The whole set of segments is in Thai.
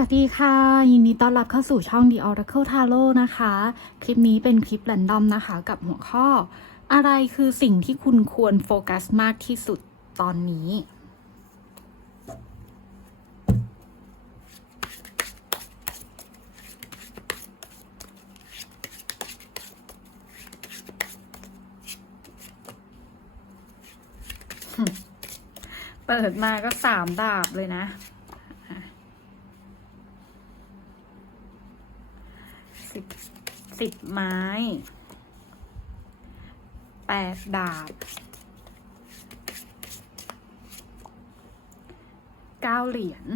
วัสดีค่ะ ยินดีต้อนรับเข้าสู่ช่อง The Oracle Tarot นะคะ คลิปนี้เป็นคลิปแรนดอมนะคะ กับหัวข้อ อะไรคือสิ่งที่คุณควรโฟกัสมากที่สุดตอนนี้ เปิดมาก็สามดาบเลยนะ สิบ สิบไม้แปดดาบเก้าเหรียญ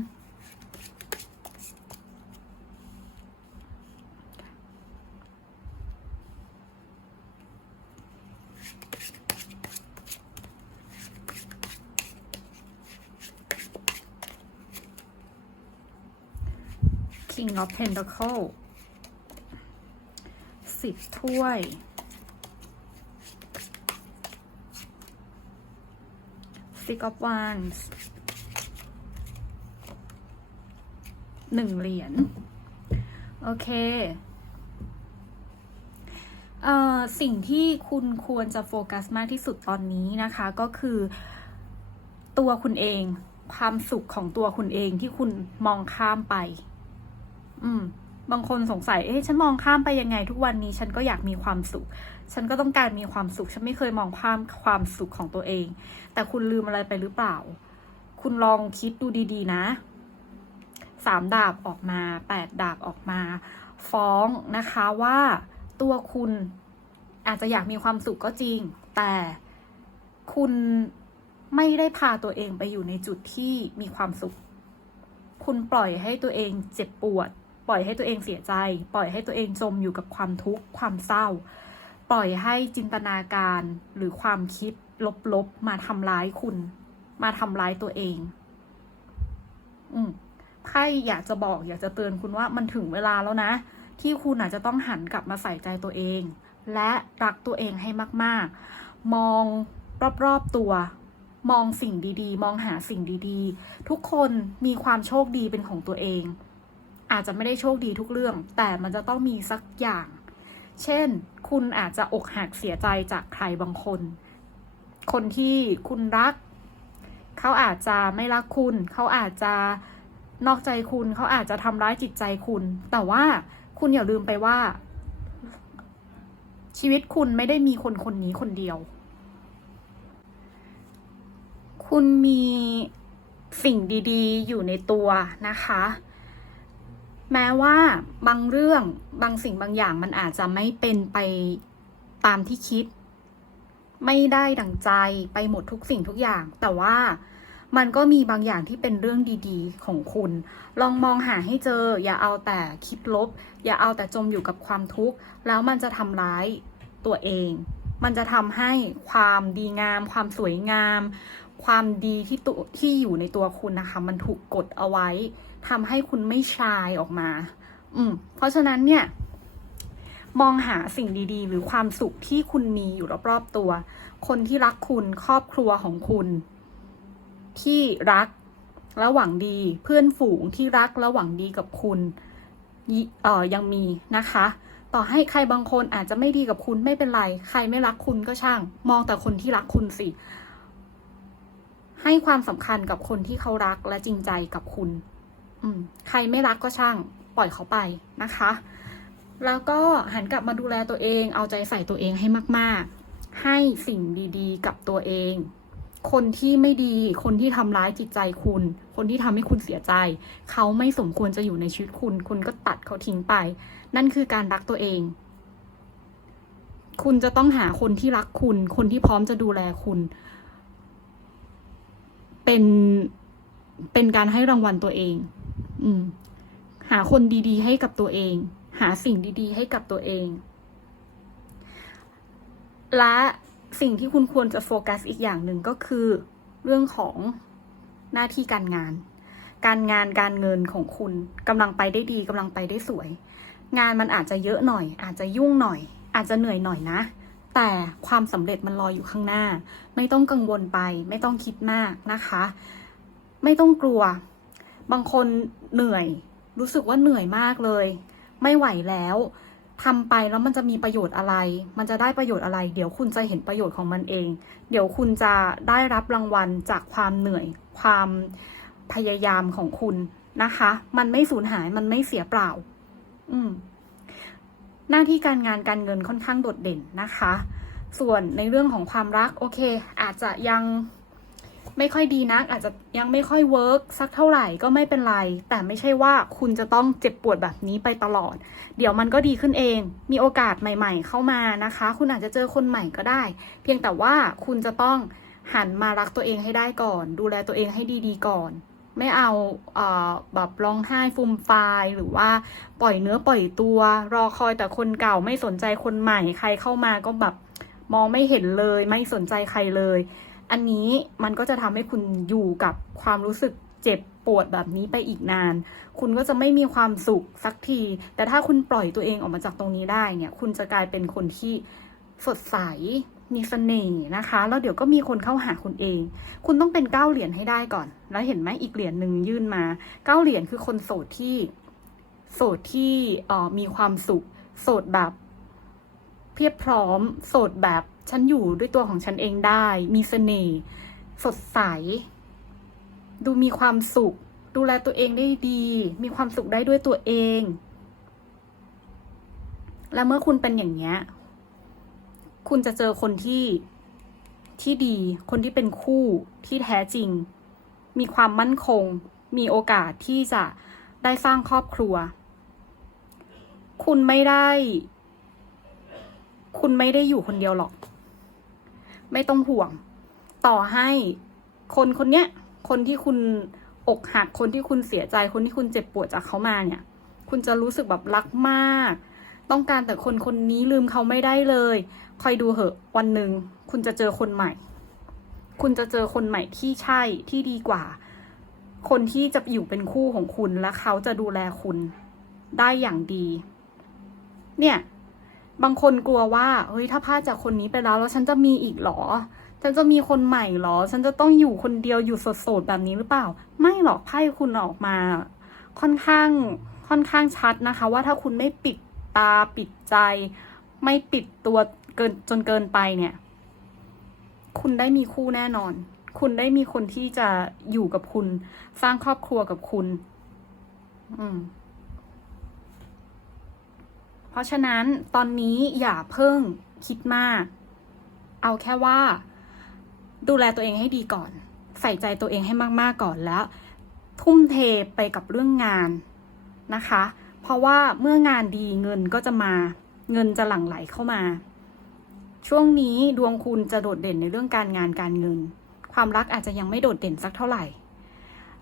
King of Pentacle สิบถ้วย Six of Wands หนึ่งเหรียญ โอเคเอ่อสิ่งที่คุณควรจะโฟกัสมากที่สุดตอนนี้นะคะ ก็คือตัวคุณเอง ความสุขของตัวคุณเองที่คุณมองข้ามไป อืม บางคนสงสัย เอ๊ะ ฉันมองข้ามไปยังไง ทุกวันนี้ฉันก็อยากมีความสุข ฉันก็ต้องการมีความสุข ฉันไม่เคยมองข้ามความสุขของตัวเอง แต่คุณลืมอะไรไปหรือเปล่า คุณลองคิดดูดีๆ นะ สามดาบออกมา แปดดาบออกมา ฟ้องนะคะว่าตัวคุณอาจจะอยากมีความสุขก็จริง แต่คุณไม่ได้พาตัวเองไปอยู่ในจุดที่มีความสุข คุณปล่อยให้ตัวเองเจ็บปวด ปล่อยให้ตัวเองเสียใจ ปล่อยให้ตัวเองจมอยู่กับความทุกข์ความเศร้า ปล่อยให้จินตนาการหรือความคิดลบๆมาทำร้ายคุณ มาทำร้ายตัวเอง อืมไพ่อยากจะบอกอยากจะเตือนคุณว่ามันถึงเวลาแล้วนะ ที่คุณอาจจะต้องหันกลับมาใส่ใจตัวเอง และรักตัวเองให้มาก ๆ มองรอบๆตัวมองสิ่งดีๆ มองหาสิ่งดีๆ ทุกคนมีความโชคดีเป็นของตัวเอง อาจจะไม่ได้โชคดีทุกเรื่อง แต่มันจะต้องมีสักอย่าง เช่น คุณอาจจะอกหักเสียใจจากใครบางคน คนที่คุณรัก เขาอาจจะไม่รักคุณ เขาอาจจะนอกใจคุณ เขาอาจจะทำร้ายจิตใจคุณ แต่ว่าคุณอย่าลืมไปว่า ชีวิตคุณไม่ได้มีคนคนนี้คนเดียว คุณมีสิ่งดีๆ อยู่ในตัวนะคะ แม้ว่าบางเรื่องบางสิ่งบางอย่างมันอาจจะไม่เป็นไปตามที่คิด ไม่ได้ดังใจไปหมดทุกสิ่งทุกอย่าง แต่ว่ามันก็มีบางอย่างที่เป็นเรื่องดีๆ ของคุณ ลองมองหาให้เจอ อย่าเอาแต่คิดลบ อย่าเอาแต่จมอยู่กับความทุกข์ แล้วมันจะทำร้ายตัวเอง มันจะทำให้ความดีงาม ความสวยงาม ความดีที่ตัวที่อยู่ในตัวคุณนะคะ มันถูกกดเอาไว้ ทำให้คุณไม่ชายออกมา อืม เพราะฉะนั้นเนี่ย มองหาสิ่งดีๆ หรือความสุขที่คุณมีอยู่รอบๆตัว คนที่รักคุณครอบครัวของคุณ ที่รักและหวังดีเพื่อนฝูงที่รักและหวังดีกับคุณยิเอ่อยังมีนะคะ ต่อให้ใครบางคนอาจจะไม่ดีกับคุณไม่เป็นไร ใครไม่รักคุณก็ช่าง มองแต่คนที่รักคุณสิ ให้ความสำคัญกับคนที่เขารักและจริงใจกับคุณ อืมใครไม่รักก็ช่างปล่อยเขาไปนะคะ แล้วก็หันกลับมาดูแลตัวเอง เอาใจใส่ตัวเองให้มาก ๆ ให้สิ่งดีๆ กับตัวเอง คนที่ไม่ดี คนที่ทำร้ายจิตใจคุณ คนที่ทำให้คุณเสียใจ เขาไม่สมควรจะอยู่ในชีวิตคุณ คุณก็ตัดเขาทิ้งไป นั่นคือการรักตัวเอง คุณจะต้องหาคนที่รักคุณ คนที่พร้อมจะดูแลคุณ เป็นเป็นการให้รางวัลตัวเอง อืม หาคนดีๆ ให้กับตัวเอง หาสิ่งดีๆ ให้กับตัวเอง และสิ่งที่คุณควรจะโฟกัสอีกอย่างหนึ่งก็คือ เรื่องของหน้าที่การงาน การงานการเงินของคุณกำลังไปได้ดีกำลังไปได้สวย งานมันอาจจะเยอะหน่อย อาจจะยุ่งหน่อย อาจจะเหนื่อยหน่อยนะ แต่ความสำเร็จมันรออยู่ข้างหน้า ไม่ต้องกังวลไป ไม่ต้องคิดมากนะคะ ไม่ต้องกลัว บางคนเหนื่อย รู้สึกว่าเหนื่อยมากเลย ไม่ไหวแล้วทำไปแล้วมันจะมีประโยชน์อะไร มันจะได้ประโยชน์อะไร เดี๋ยวคุณจะเห็นประโยชน์ของมันเอง เดี๋ยวคุณจะได้รับรางวัลจากความเหนื่อย ความพยายามของคุณนะคะ มันไม่สูญหาย มันไม่เสียเปล่า อืม หน้าที่การงานการเงินค่อนข้างโดดเด่นนะคะ ส่วนในเรื่องของความรัก โอเค อาจจะยัง ไม่ค่อยดีนัก อาจจะยังไม่ค่อยเวิร์กสักเท่าไหร่ก็ไม่เป็นไร แต่ไม่ใช่ว่าคุณจะต้องเจ็บปวดแบบนี้ไปตลอด เดี๋ยวมันก็ดีขึ้นเอง มีโอกาสใหม่ ๆ เข้ามานะคะ คุณอาจจะเจอคนใหม่ก็ได้ เพียงแต่ว่าคุณจะต้องหันมารักตัวเองให้ได้ก่อน ดูแลตัวเองให้ดีๆ ก่อน ไม่เอาเอ่อแบบร้องไห้ฟูมฟายหรือว่าปล่อยเนื้อปล่อยตัว รอคอยแต่คนเก่าไม่สนใจคนใหม่ ใครเข้ามาก็แบบมองไม่เห็นเลย ไม่สนใจใครเลย อันนี้มันก็จะทำให้คุณอยู่กับความรู้สึกเจ็บปวดแบบนี้ไปอีกนาน คุณก็จะไม่มีความสุขสักที แต่ถ้าคุณปล่อยตัวเองออกมาจากตรงนี้ได้เนี่ย คุณจะกลายเป็นคนที่สดใส มีเสน่ห์นะคะ แล้วเดี๋ยวก็มีคนเข้าหาคุณเอง คุณต้องเป็นเก้าเหรียญให้ได้ก่อน แล้วเห็นไหมอีกเหรียญหนึ่งยื่นมา เก้าเหรียญคือคนโสดที่ โสดที่เอ่อมีความสุข โสดแบบ เพียบพร้อม โสดแบบฉันอยู่ด้วยตัวของฉันเองได้ มีเสน่ห์สดใส ดูมีความสุข ดูแลตัวเองได้ดี มีความสุขได้ด้วยตัวเอง และเมื่อคุณเป็นอย่างเนี้ย คุณจะเจอคนที่ที่ดี คนที่เป็นคู่ที่แท้จริง มีความมั่นคง มีโอกาสที่จะได้สร้างครอบครัว คุณไม่ได้ คุณไม่ได้อยู่คนเดียวหรอก ไม่ต้องห่วง ต่อให้คนคนเนี้ย คนที่คุณอกหัก คนที่คุณเสียใจ คนที่คุณเจ็บปวดจากเขามาเนี่ย คุณจะรู้สึกแบบรักมาก ต้องการแต่คนคนนี้ลืมเขาไม่ได้เลย คอยดูเหอะ วันหนึ่งคุณจะเจอคนใหม่ คุณจะเจอคนใหม่ที่ใช่ที่ดีกว่า คนที่จะอยู่เป็นคู่ของคุณและเขาจะดูแลคุณได้อย่างดี เนี่ย บางคนกลัวว่าเฮ้ยถ้าพลาดจากคนนี้ไปแล้วแล้วฉันจะมีอีกเหรอ ฉันจะมีคนใหม่เหรอ ฉันจะต้องอยู่คนเดียวอยู่โสดๆแบบนี้หรือเปล่า ไม่หรอกไพ่คุณออกมา ค่อนข้างค่อนข้างชัดนะคะ ว่าถ้าคุณไม่ปิดตาปิดใจ ไม่ปิดตัวเกินจนเกินไปเนี่ย คุณได้มีคู่แน่นอน คุณได้มีคนที่จะอยู่กับคุณ สร้างครอบครัวกับคุณ อืม ราะฉะนั้นตอนนี้อย่าเพิ่งคิดมาก เอาแค่ว่า ดูแลตัวเองให้ดีก่อน ใส่ใจตัวเองให้มากๆก่อนแล้ว ทุ่มเทไปกับเรื่องงานนะคะ เพราะว่าเมื่องานดีเงินก็จะมาเงินจะหลั่งไหลเข้ามา ช่วงนี้ดวงคุณจะโดดเด่นในเรื่องการงานการเงิน ความรักอาจจะยังไม่โดดเด่นสักเท่าไหร่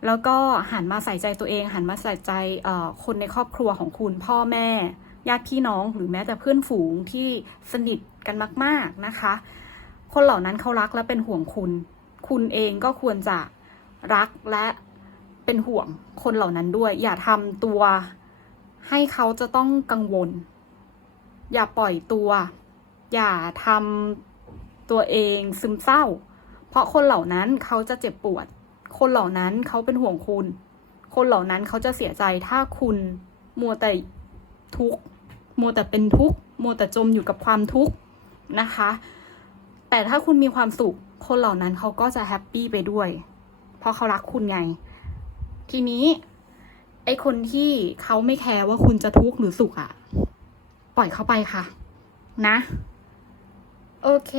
แล้วก็หันมาใส่ใจตัวเอง หันมาใส่ใจคนในครอบครัวของคุณพ่อแม่ ญาติพี่น้องหรือแม้แต่เพื่อนฝูงที่สนิทกันมาก ๆนะคะ คนเหล่านั้นเขารักและเป็นห่วงคุณ คุณเองก็ควรจะรักและเป็นห่วงคนเหล่านั้นด้วย อย่าทำตัวให้เขาจะต้องกังวล อย่าปล่อยตัว อย่าทำตัวเองซึมเศร้า เพราะคนเหล่านั้นเขาจะเจ็บปวด คนเหล่านั้นเขาเป็นห่วงคุณ คนเหล่านั้นเขาจะเสียใจถ้าคุณมัวแต่ทุกข์ มัวแต่เป็นทุกข์มัวแต่จมอยู่กับความทุกข์นะคะ แต่ถ้าคุณมีความสุข คนเหล่านั้นเขาก็จะแฮปปี้ไปด้วย เพราะเขารักคุณไง ทีนี้ไอคนที่เขาไม่แคร์ว่าคุณจะทุกข์หรือสุขอะปล่อยเขาไปค่ะ นะ โอเค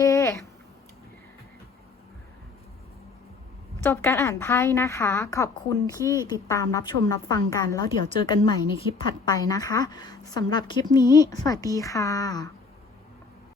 จบการอ่านไพ่นะคะ ขอบคุณที่ติดตามรับชมรับฟังกัน แล้วเดี๋ยวเจอกันใหม่ในคลิปถัดไปนะคะสำหรับคลิปนี้ สวัสดีค่ะ